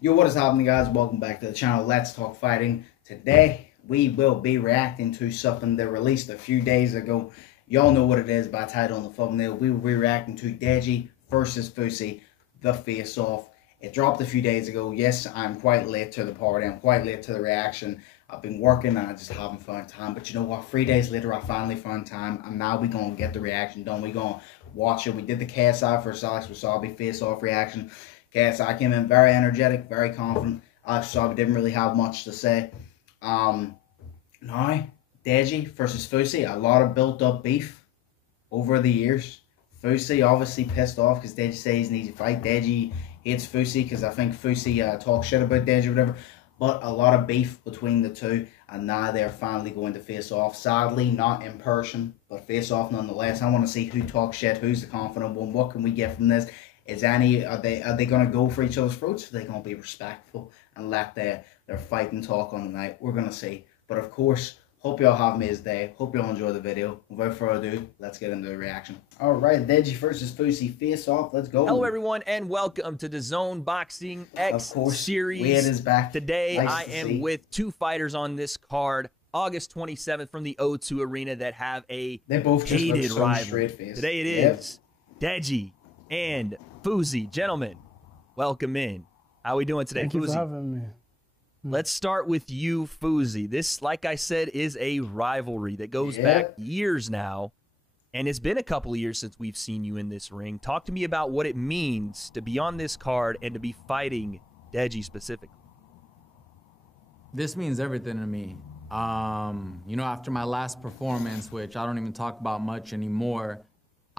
Yo, what is happening, guys? Welcome back to the channel. Let's Talk Fighting. Today, we will be reacting to something that released a few days ago. Y'all know what it is by title and the thumbnail. We will be reacting to Deji versus Fousey, the face-off. It dropped a few days ago. Yes, I'm quite late to the party. I'm quite late to the reaction. I've been working and I just haven't found time. But you know what? 3 days later, I finally found time. And now we're going to get the reaction done. We're going to watch it. We did the KSI versus Alex Wasabi face-off reaction. KSI came in very energetic, very confident. Alex Wasabi didn't really have much to say. Now, Deji versus Fousey, a lot of built-up beef over the years. Fousey obviously pissed off because Deji says he's an easy fight. Deji hates Fousey because I think Fousey talks shit about Deji or whatever. But a lot of beef between the two, and now they're finally going to face off. Sadly, not in person, but face off nonetheless. I want to see who talks shit, who's the confident one. What can we get from this? Are they going to go for each other's throats? Are they going to be respectful and let their fighting talk on the night? We're going to see. But of course, hope y'all have me as day. Hope y'all enjoy the video. Without further ado, let's get into the reaction. All right, Deji versus Fousey face off. Let's go. Hello, everyone, and welcome to the Zone Boxing X series. Wade is back. Today, I am with two fighters on this card. August 27th from the O2 Arena that have a hated rival. Today it is Deji and Fousey. Gentlemen, welcome in. How are we doing today, Thank Fousey? you for having me. Let's start with you, Fousey. This, like I said, is a rivalry that goes back years now, and it's been a couple of years since we've seen you in this ring. Talk to me about what it means to be on this card and to be fighting Deji specifically. This means everything to me. You know, after my last performance, which I don't even talk about much anymore,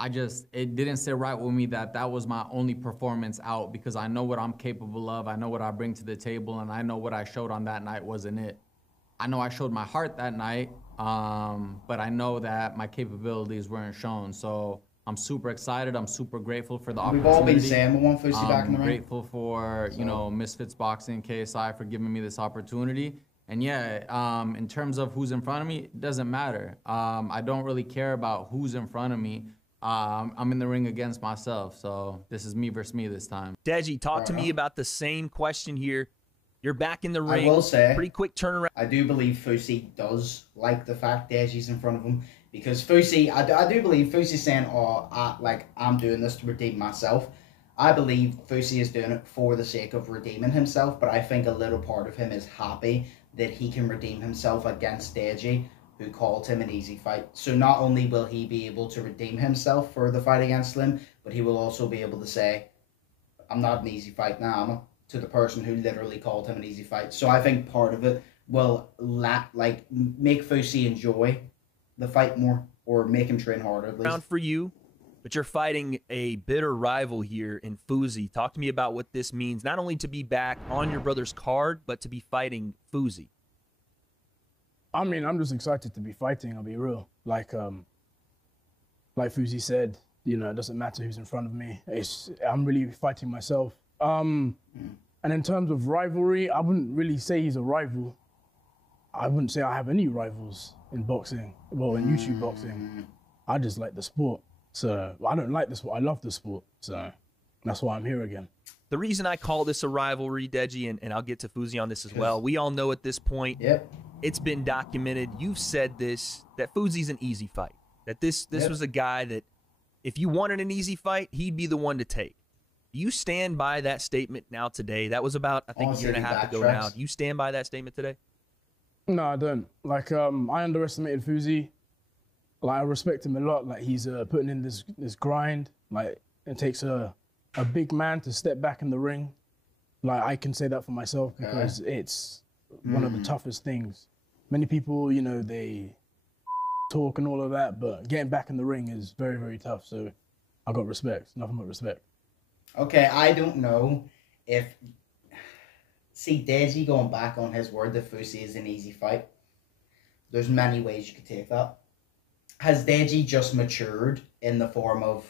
it didn't sit right with me that was my only performance out, because I know what I'm capable of. I know what I bring to the table, and I know what I showed on that night wasn't it. I know I showed my heart that night, but I know that my capabilities weren't shown. So I'm super excited. I'm super grateful for the opportunity. We've all been saying we want Fousey back in the ring. I'm grateful for, you know, Misfits Boxing, KSI for giving me this opportunity. And yeah, in terms of who's in front of me, it doesn't matter. I don't really care about who's in front of me. I'm in the ring against myself, so this is me versus me this time. Deji, talk to me about the same question here. You're back in the ring. I will say, pretty quick turnaround. I do believe Fousey does like the fact Deji's in front of him, because Fousey, I do believe Fousey's saying, "Oh, I'm doing this to redeem myself." I believe Fousey is doing it for the sake of redeeming himself, but I think a little part of him is happy that he can redeem himself against Deji, who called him an easy fight. So not only will he be able to redeem himself for the fight against Slim, but he will also be able to say, I'm not an easy fight now, to the person who literally called him an easy fight. So I think part of it will make Fousey enjoy the fight more, or make him train harder at least. Round for you, but you're fighting a bitter rival here in Fousey. Talk to me about what this means, not only to be back on your brother's card, but to be fighting Fousey. I mean, I'm just excited to be fighting, I'll be real. Like Fousey said, you know, it doesn't matter who's in front of me. I'm really fighting myself. And in terms of rivalry, I wouldn't really say he's a rival. I wouldn't say I have any rivals in boxing, well, in YouTube boxing. I just like the sport. So I don't like the sport, I love the sport. So that's why I'm here again. The reason I call this a rivalry, Deji, and I'll get to Fousey on this as well, we all know at this point, it's been documented, you've said this, that Fousey's an easy fight. That this was a guy that, if you wanted an easy fight, he'd be the one to take. Do you stand by that statement now today? That was about, I think, a year and a half ago now. Do you stand by that statement today? No, I don't. Like, I underestimated Fousey. Like, I respect him a lot. Like, he's putting in this grind. Like, it takes a big man to step back in the ring. Like, I can say that for myself, because it's one of the toughest things. Many people, you know, they talk and all of that, but getting back in the ring is very, very tough. So I got respect, nothing but respect. Okay, I don't know if... See, Deji going back on his word that Fousey is an easy fight. There's many ways you could take that. Has Deji just matured in the form of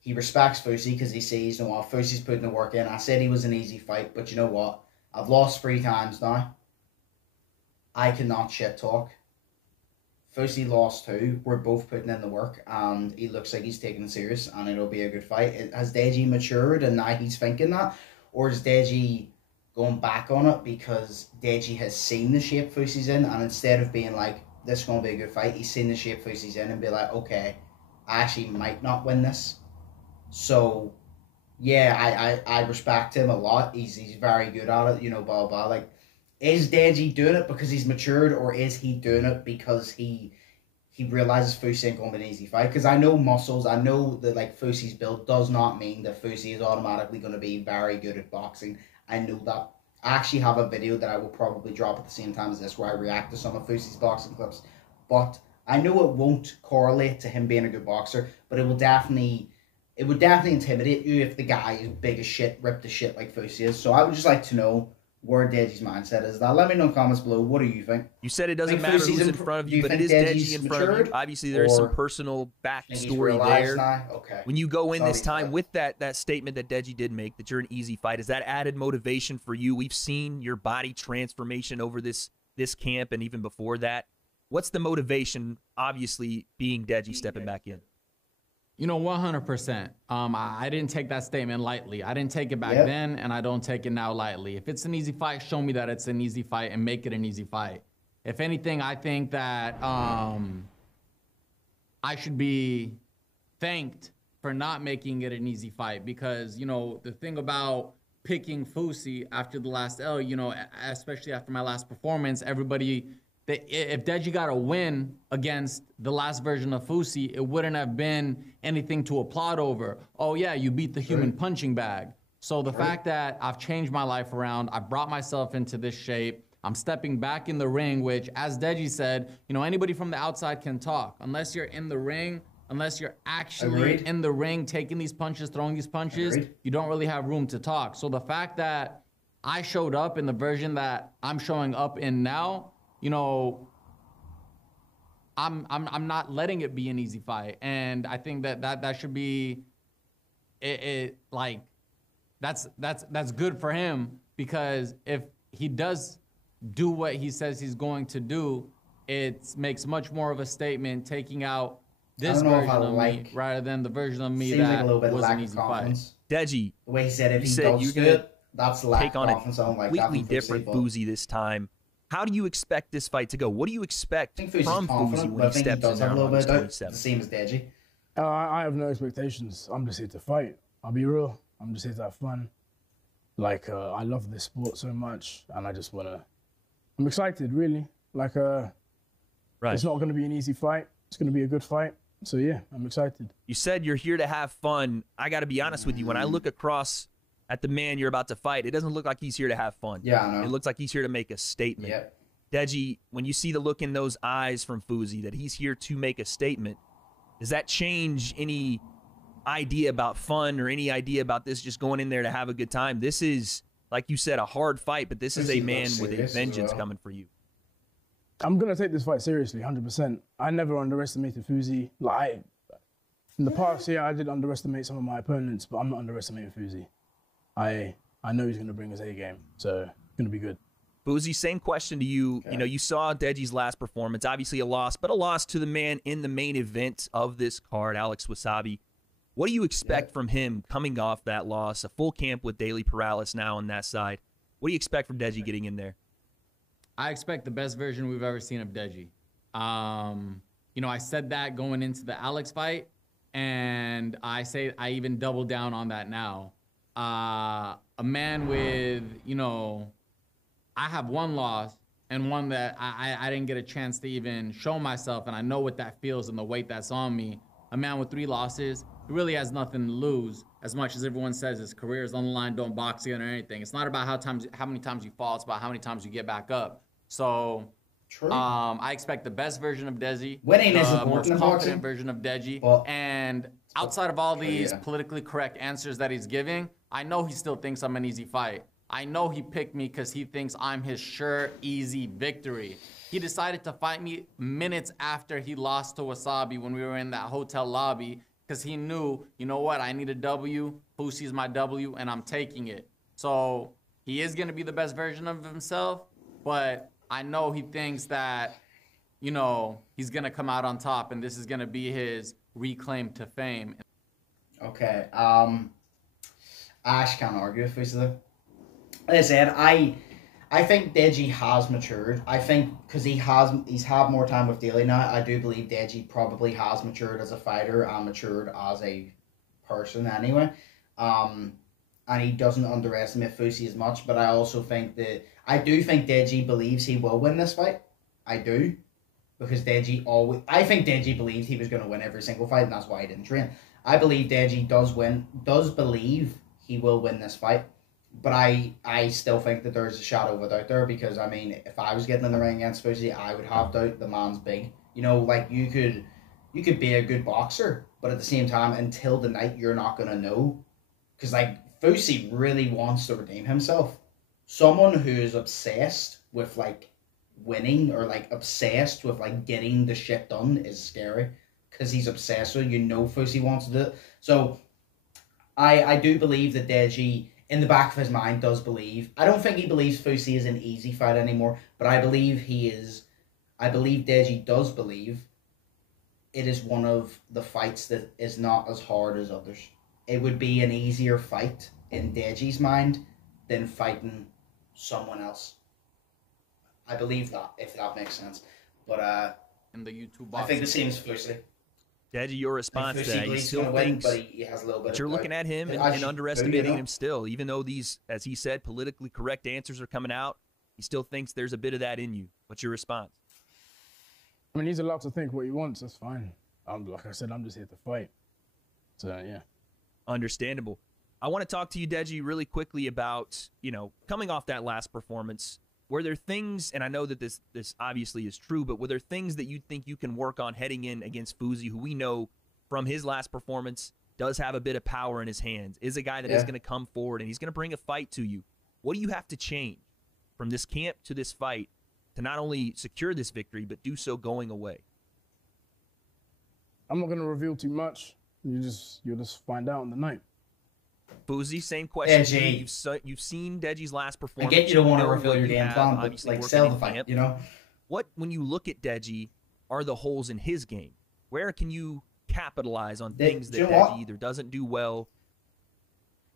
he respects Fousey because he sees, you know what, Fousey's putting the work in. I said he was an easy fight, but you know what? I've lost 3 times now. I cannot shit talk. Fousey lost 2. We're both putting in the work, and he looks like he's taking it serious, and it'll be a good fight. Has Deji matured, and now he's thinking that? Or is Deji going back on it because Deji has seen the shape Fousey's in, and instead of being like, this is going to be a good fight, he's seen the shape Fousey's in and be like, okay, I actually might not win this. So, yeah, I respect him a lot. He's very good at it, you know, blah, blah. Like, is Deji doing it because he's matured, or is he doing it because he realizes Fousey ain't going to be an easy fight? Because I know muscles, I know that, like, Fousey's build does not mean that Fousey is automatically going to be very good at boxing. I know that. I actually have a video that I will probably drop at the same time as this where I react to some of Fousey's boxing clips. But I know it won't correlate to him being a good boxer, but it would definitely intimidate you if the guy is big as shit, ripped as shit like Fousey is. So I would just like to know where Deji's mindset is. That. Let me know in the comments below. What do you think? You said it doesn't matter who's in front of you, but it is Deji in front of you. Obviously, there's some personal backstory there. Okay. When you go in this time with that statement that Deji did make, that you're an easy fight, is that added motivation for you? We've seen your body transformation over this camp and even before that. What's the motivation, obviously, being Deji stepping back in? You know, 100%. I didn't take that statement lightly. I didn't take it back then, and I don't take it now lightly. If it's an easy fight, show me that it's an easy fight and make it an easy fight. If anything, I think that I should be thanked for not making it an easy fight, because, you know, the thing about picking Fousey after the last L, you know, especially after my last performance, everybody... If Deji got a win against the last version of Fousey, it wouldn't have been anything to applaud over. Oh yeah, you beat the human punching bag. So the fact that I've changed my life around, I brought myself into this shape, I'm stepping back in the ring, which, as Deji said, you know, anybody from the outside can talk. Unless you're in the ring, unless you're actually in the ring taking these punches, throwing these punches, you don't really have room to talk. So the fact that I showed up in the version that I'm showing up in now, you know, I'm not letting it be an easy fight, and I think that should be like that's good for him, because if he does do what he says he's going to do, it makes much more of a statement taking out this version of me rather than the version of me that was an easy fight. Deji, the way he said if he does do it, that's the lack of confidence. Completely different Fousey this time. How do you expect this fight to go? What do you expect from Fousey when he steps in there on 27? The same as Deji. I have no expectations. I'm just here to fight. I'll be real. I'm just here to have fun. Like, I love this sport so much, and I just I'm excited, really. Like, it's not going to be an easy fight. It's going to be a good fight. So, yeah, I'm excited. You said you're here to have fun. I got to be honest with you. When I look across at the man you're about to fight, it doesn't look like he's here to have fun. Yeah, I know. It looks like he's here to make a statement. Yep. Deji, when you see the look in those eyes from Fousey that he's here to make a statement, does that change any idea about fun or any idea about this just going in there to have a good time? This is, like you said, a hard fight, but this is a man with a vengeance coming for you. I'm going to take this fight seriously, 100%. I never underestimated Fousey. Like, in the past, yeah, I did underestimate some of my opponents, but I'm not underestimating Fousey. I know he's going to bring his A game, so it's going to be good. Fousey, same question to you. Okay. You know, you saw Deji's last performance, obviously a loss, but a loss to the man in the main event of this card, Alex Wasabi. What do you expect from him coming off that loss, a full camp with Daily Paralysis now on that side? What do you expect from Deji getting in there? I expect the best version we've ever seen of Deji. You know, I said that going into the Alex fight, and I even double down on that now. A man with, you know, I have one loss and one that I didn't get a chance to even show myself, and I know what that feels and the weight that's on me. A man with 3 losses, he really has nothing to lose. As much as everyone says his career is on the line, don't box again or anything. It's not about how many times you fall, it's about how many times you get back up. So I expect the best version of Deji, the most confident version of Deji, and outside of all these politically correct answers that he's giving, I know he still thinks I'm an easy fight. I know he picked me because he thinks I'm his sure, easy victory. He decided to fight me minutes after he lost to Wasabi when we were in that hotel lobby, because he knew, you know what, I need a W, Fousey's my W, and I'm taking it. So he is going to be the best version of himself, but I know he thinks that, you know, he's going to come out on top, and this is going to be his reclaim to fame. Okay. I actually can't argue with Fousey though. Like I said, I think Deji has matured. I think because he's had more time with Daly now, I do believe Deji probably has matured as a fighter and matured as a person anyway. And he doesn't underestimate Fousey as much, but I also think I do think Deji believes he will win this fight. I do. Because I think Deji believed he was going to win every single fight, and that's why he didn't train. I believe Deji does believe he will win this fight, but I still think that there's a shadow of a doubt there, because, I mean, if I was getting in the ring against Fousey, I would have doubt. The man's big. You know, like, you could be a good boxer, but at the same time, until the night, you're not going to know. Because, like, Fousey really wants to redeem himself. Someone who is obsessed with, like, winning, or like obsessed with like getting the shit done, is scary, because he's obsessed with it. You know Fousey wants to do it. So I do believe that Deji, in the back of his mind, does believe. I don't think he believes Fousey is an easy fight anymore, but I believe Deji does believe it is one of the fights that is not as hard as others. It would be an easier fight in Deji's mind than fighting someone else. I believe that, if that makes sense. But in the YouTube I think the same as Fousey. Deji, your response to that, he still thinks, but he has a little bit. But you're looking at him and underestimating him still, even though these, as he said, politically correct answers are coming out. He still thinks there's a bit of that in you. What's your response? I mean, he's allowed to think what he wants. That's fine. Like I said, I'm just here to fight. So yeah. Understandable. I want to talk to you, Deji, really quickly about, coming off that last performance. Were there things, and I know that this obviously is true, but were there things that you think you can work on heading in against Fousey, who we know from his last performance does have a bit of power in his hands, is a guy that is going to come forward and he's going to bring a fight to you? What do you have to change from this camp to this fight to not only secure this victory, but do so going away? I'm not going to reveal too much. You'll just find out on the night. Fousey, same question. Deji. You've seen Deji's last performance. I get you don't want to reveal your damn plan, but like sell the fight, What, when you look at Deji, are the holes in his game? Where can you capitalize on things that Deji either doesn't do well?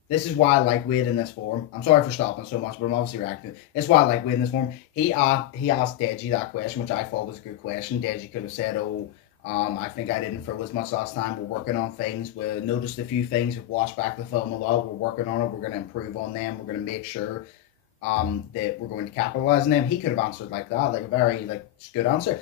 This is why I like Wade in this forum. I'm sorry for stopping so much, but I'm obviously reacting. This is why I like Wade in this forum. He asked Deji that question, which I thought was a good question. Deji could have said, I think I didn't throw as much last time. We're working on things. We noticed a few things. We've watched back the film a lot. We're working on it. We're going to improve on them. We're going to make sure that we're going to capitalize on them. He could have answered like that, like a very good answer.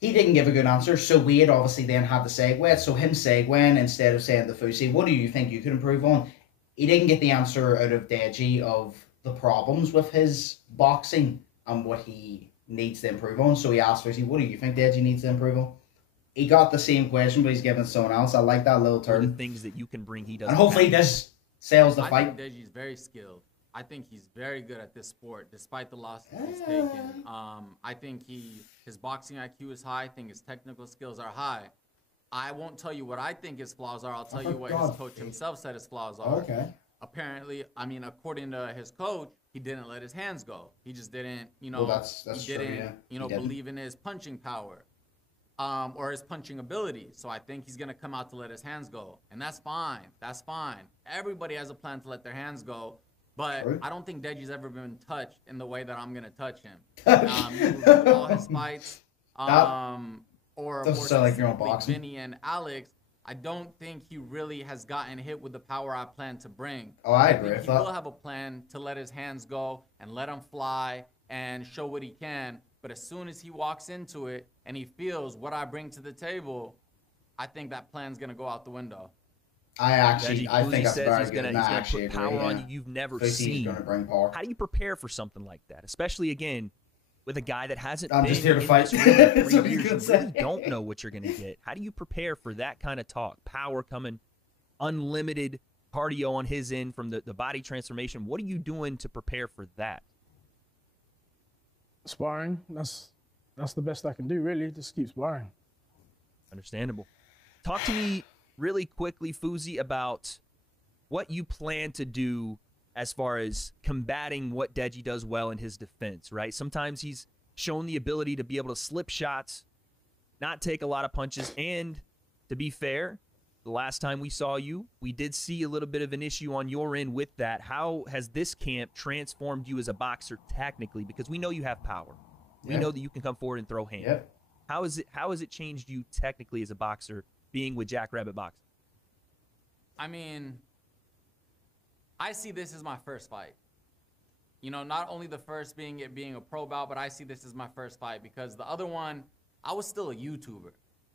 He didn't give a good answer, so Wade obviously then had to segue. So him segueing, instead of saying to Fousey, what do you think you could improve on? He didn't get the answer out of Deji of the problems with his boxing and what he needs to improve on. So he asked Fousey, what do you think Deji needs to improve on? He got the same question, but he's given it to someone else. I like that little turn. The things that you can bring, he doesn't. And hopefully this sells the fight. I think Deji's very skilled. I think he's very good at this sport, despite the losses he's taken. I think his boxing IQ is high. I think his technical skills are high. I won't tell you what I think his flaws are. I'll tell you what his coach himself said his flaws are. Okay. Apparently, according to his coach, he didn't let his hands go. He just didn't, that's he didn't, true, believe in his punching power. Or his punching ability. So I think he's going to come out to let his hands go. And that's fine. That's fine. Everybody has a plan to let their hands go. But I don't think Deji's ever been touched in the way that I'm going to touch him. In all his fights, or more specifically, Vinny and Alex, I don't think he really has gotten hit with the power I plan to bring. I agree with that. He will have a plan to let his hands go and let him fly and show what he can. But as soon as he walks into it and he feels what I bring to the table, I think that plan's going to go out the window. I think that's very good. He's going to put power on you you've never seen. Going to bring power. How do you prepare for something like that? Especially, again, with a guy that hasn't been just here to fight. You really don't know what you're going to get. How do you prepare for that kind of talk? Power coming, unlimited cardio on his end from the body transformation. What are you doing to prepare for that? Sparring. That's the best I can do, really. Just keep sparring. Understandable. Talk to me really quickly, Fousey, about what you plan to do as far as combating what Deji does well in his defense, right? Sometimes he's shown the ability to be able to slip shots, not take a lot of punches, and to be fair, the last time we saw you. We did see a little bit of an issue on your end with that. How has this camp transformed you as a boxer technically? Because we know you have power. We know that you can come forward and throw hands. Yep. How has it changed you technically as a boxer being with Jackrabbit Boxing? I mean, I see this as my first fight. You know, not only the first being a pro bout, but I see this as my first fight because the other one, I was still a YouTuber.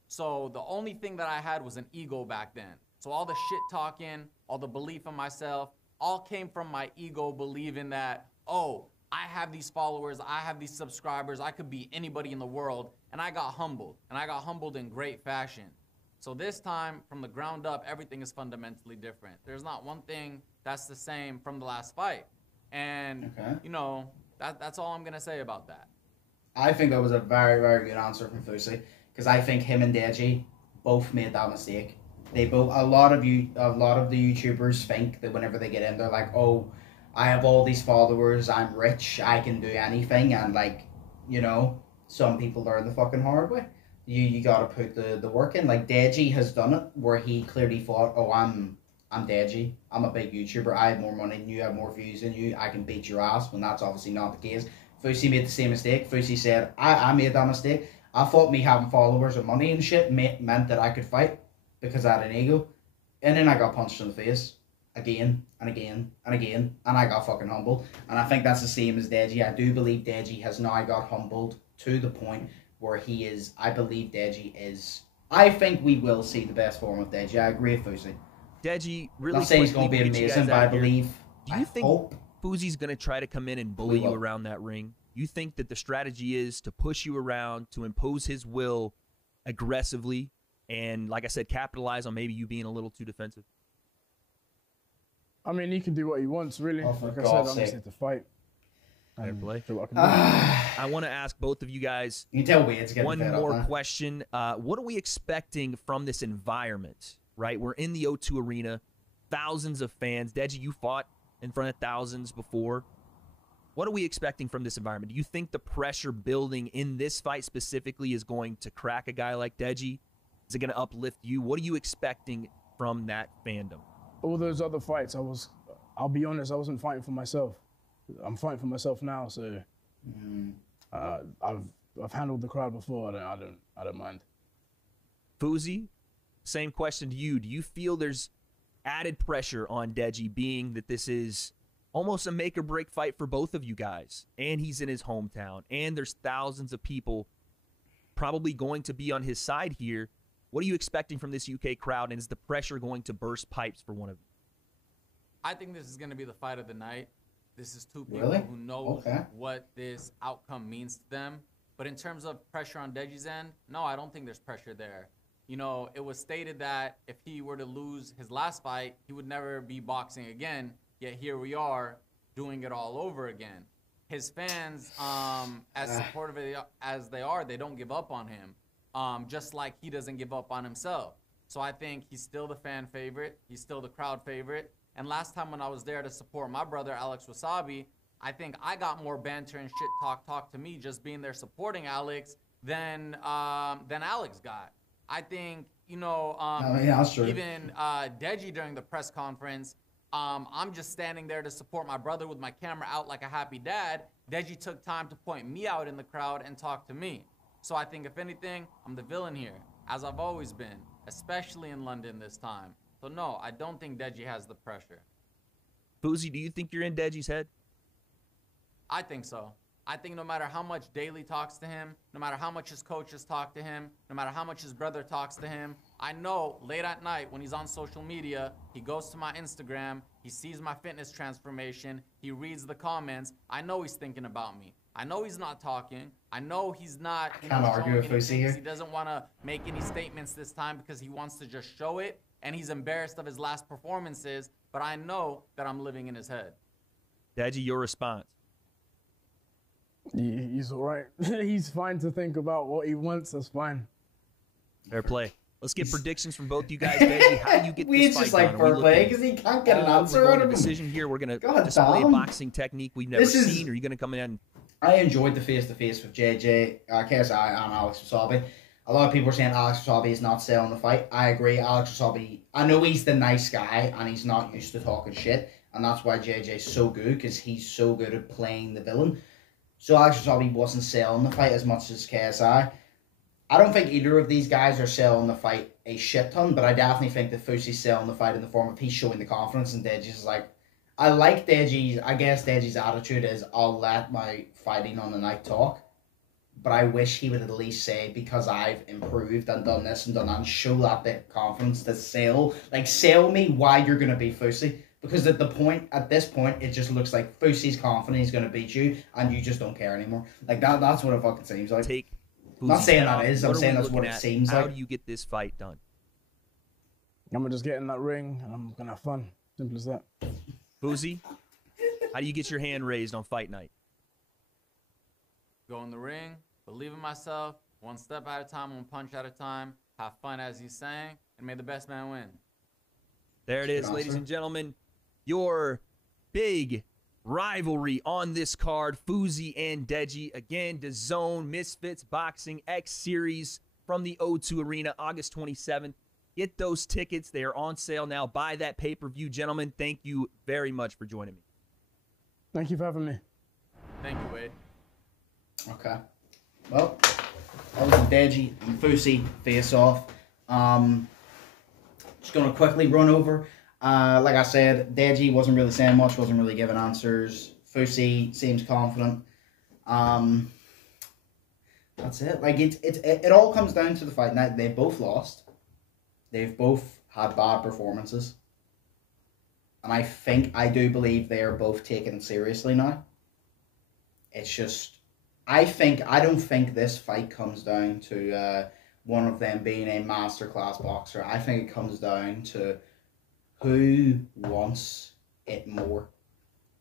So the only thing that I had was an ego back then. So all the shit talking, all the belief in myself, all came from my ego believing that, oh, I have these followers, I have these subscribers, I could be anybody in the world, and I got humbled, and I got humbled in great fashion. So this time, from the ground up, everything is fundamentally different. There's not one thing that's the same from the last fight. And, you know, that's all I'm going to say about that. I think that was a very, very good answer from Fousey, because I think him and Deji both made that mistake. They both, a lot of the YouTubers think that whenever they get in, they're like, oh, I have all these followers, I'm rich, I can do anything, and like, you know, some people learn the fucking hard way. You gotta put the work in. Like Deji has done it, where he clearly thought, oh, I'm Deji, I'm a big YouTuber, I have more money than you, I have more views than you, I can beat your ass, when that's obviously not the case. Fousey made the same mistake. Fousey said, I made that mistake. I thought me having followers and money and shit meant that I could fight because I had an ego. And then I got punched in the face again and again and again, and I got fucking humbled. And I think that's the same as Deji. I do believe Deji has now got humbled to the point where he is, I believe Deji is, I think we will see the best form of Deji. I agree with Fousey. Deji, really not saying he's going to be amazing, but I believe, do you think Fousey's going to try to come in and bully you around that ring? You think that the strategy is to push you around, to impose his will aggressively, and, like I said, capitalize on maybe you being a little too defensive? I mean, he can do what he wants, really. Like I said, I'm just here to fight. Fair play. I want to ask both of you guys one more question. What are we expecting from this environment, right? We're in the O2 Arena, thousands of fans. Deji, you fought in front of thousands before. What are we expecting from this environment? Do you think the pressure building in this fight specifically is going to crack a guy like Deji? Is it going to uplift you? What are you expecting from that fandom? All those other fights, I'll be honest, I wasn't fighting for myself. I'm fighting for myself now, so I've handled the crowd before. I don't mind. Fousey, same question to you. Do you feel there's added pressure on Deji, being that this is almost a make or break fight for both of you guys, and he's in his hometown, and there's thousands of people probably going to be on his side here? What are you expecting from this UK crowd, and is the pressure going to burst pipes for one of you? I think this is going to be the fight of the night. This is two people who know what this outcome means to them. But in terms of pressure on Deji's end, no, I don't think there's pressure there. You know, it was stated that if he were to lose his last fight, he would never be boxing again. Yet here we are doing it all over again. His fans, as supportive as they are, they don't give up on him, just like he doesn't give up on himself. So I think he's still the fan favorite. He's still the crowd favorite. And last time when I was there to support my brother, Alex Wasabi, I think I got more banter and shit talk to me just being there supporting Alex than Alex got. I think, you know, even Deji during the press conference, I'm just standing there to support my brother with my camera out like a happy dad. Deji took time to point me out in the crowd and talk to me. So I think, if anything, I'm the villain here, as I've always been, especially in London this time. So no, I don't think Deji has the pressure. Fousey, do you think you're in Deji's head? I think so. I think no matter how much Daly talks to him, no matter how much his coaches talk to him, no matter how much his brother talks to him, I know late at night when he's on social media, he goes to my Instagram, he sees my fitness transformation, he reads the comments. I know he's thinking about me. I know he's not talking. I know he's not showing anything. He doesn't want to make any statements this time because he wants to just show it, and he's embarrassed of his last performances, but I know that I'm living in his head. Deji, your response? He's all right. He's fine to think about what he wants. That's fine. Fair play. Let's get predictions from both you guys. Deji, how do you get this fight just like fair play because he can't get an answer out of him. Decision here. We're going to display a boxing technique we've never seen. Are you going to come in? I enjoyed the face-to-face with JJ, KSI, and Alex Wasabi. A lot of people are saying Alex Wasabi is not selling the fight. I agree. Alex Wasabi, I know he's the nice guy and he's not used to talking shit. And that's why JJ's so good, because he's so good at playing the villain. So Alex Wasabi wasn't selling the fight as much as KSI. I don't think either of these guys are selling the fight a shit ton, but I definitely think that Fousey's selling the fight in the form of he's showing the confidence, and Deji's like, I like Deji's, I guess Deji's attitude is, I'll let my fighting on the night talk. But I wish he would at least say, because I've improved and done this and done that, and show that bit of confidence to sell. Like, sell me why you're going to beat Fousey. Because at this point, it just looks like Fousey's confident he's going to beat you, and you just don't care anymore. Like, that's what it fucking seems like. I'm not saying that is, I'm saying that's what it seems like. How do you get this fight done? I'm going to just get in that ring, and I'm going to have fun. Simple as that. Fousey, how do you get your hand raised on fight night? Go in the ring, believe in myself, one step at a time, one punch at a time, have fun as he's saying, and may the best man win. There it is, ladies and gentlemen. Your big rivalry on this card, Fousey and Deji. Again, DAZN Misfits Boxing X Series from the O2 Arena, August 27th. Get those tickets. They are on sale now. Buy that pay-per-view. Gentlemen, thank you very much for joining me. Thank you for having me. Thank you, Wade. Okay. Well, that was the Deji and Fousey face-off. Just going to quickly run over. Like I said, Deji wasn't really saying much, wasn't really giving answers. Fousey seems confident. That's it. Like, it all comes down to the fight night. They both lost. They've both had bad performances. And I do believe they are both taking it seriously now. It's just, I don't think this fight comes down to one of them being a masterclass boxer. I think it comes down to who wants it more.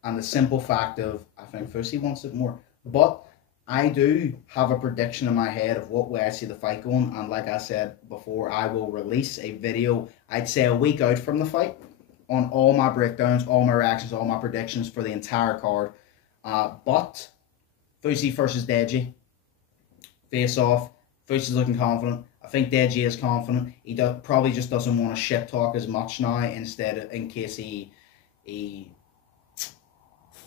And the simple fact of, I think Fousey wants it more. But I do have a prediction in my head of what way I see the fight going. And like I said before, I will release a video, I'd say a week out from the fight, on all my breakdowns, all my reactions, all my predictions for the entire card. But Fousey versus Deji, face off. Fousey's looking confident. I think Deji is confident. He probably just doesn't want to shit talk as much now, in case he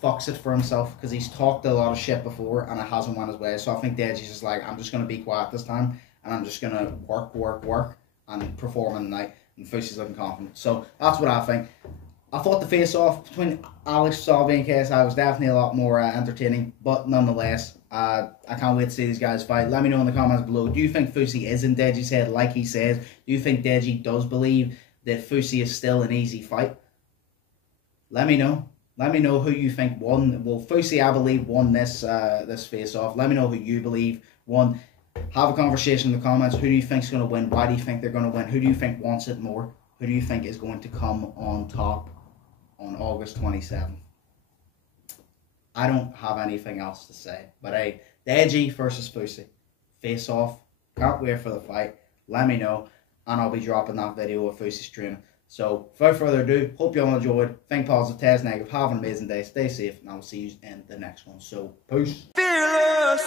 fucks it for himself, because he's talked a lot of shit before and it hasn't went his way. So I think Deji's just like, I'm just going to be quiet this time and I'm just going to work and perform in the night. And Fousey's looking confident. So that's what I think. I thought the face-off between Alex Wasabi and KSI was definitely a lot more entertaining, but nonetheless, I can't wait to see these guys fight. Let me know in the comments below. Do you think Fousey is in Deji's head like he says? Do you think Deji does believe that Fousey is still an easy fight? Let me know. Let me know who you think won. Well, Fousey, I believe, won this face-off. Let me know who you believe won. Have a conversation in the comments. Who do you think is going to win? Why do you think they're going to win? Who do you think wants it more? Who do you think is going to come on top on August 27th? I don't have anything else to say. But hey, Deji versus Fousey. Face off. Can't wait for the fight. Let me know. And I'll be dropping that video of Fousey's training. So, without further ado, hope you all enjoyed. Think positive, test negative. Have an amazing day. Stay safe. And I will see you in the next one. So, peace. Fearless.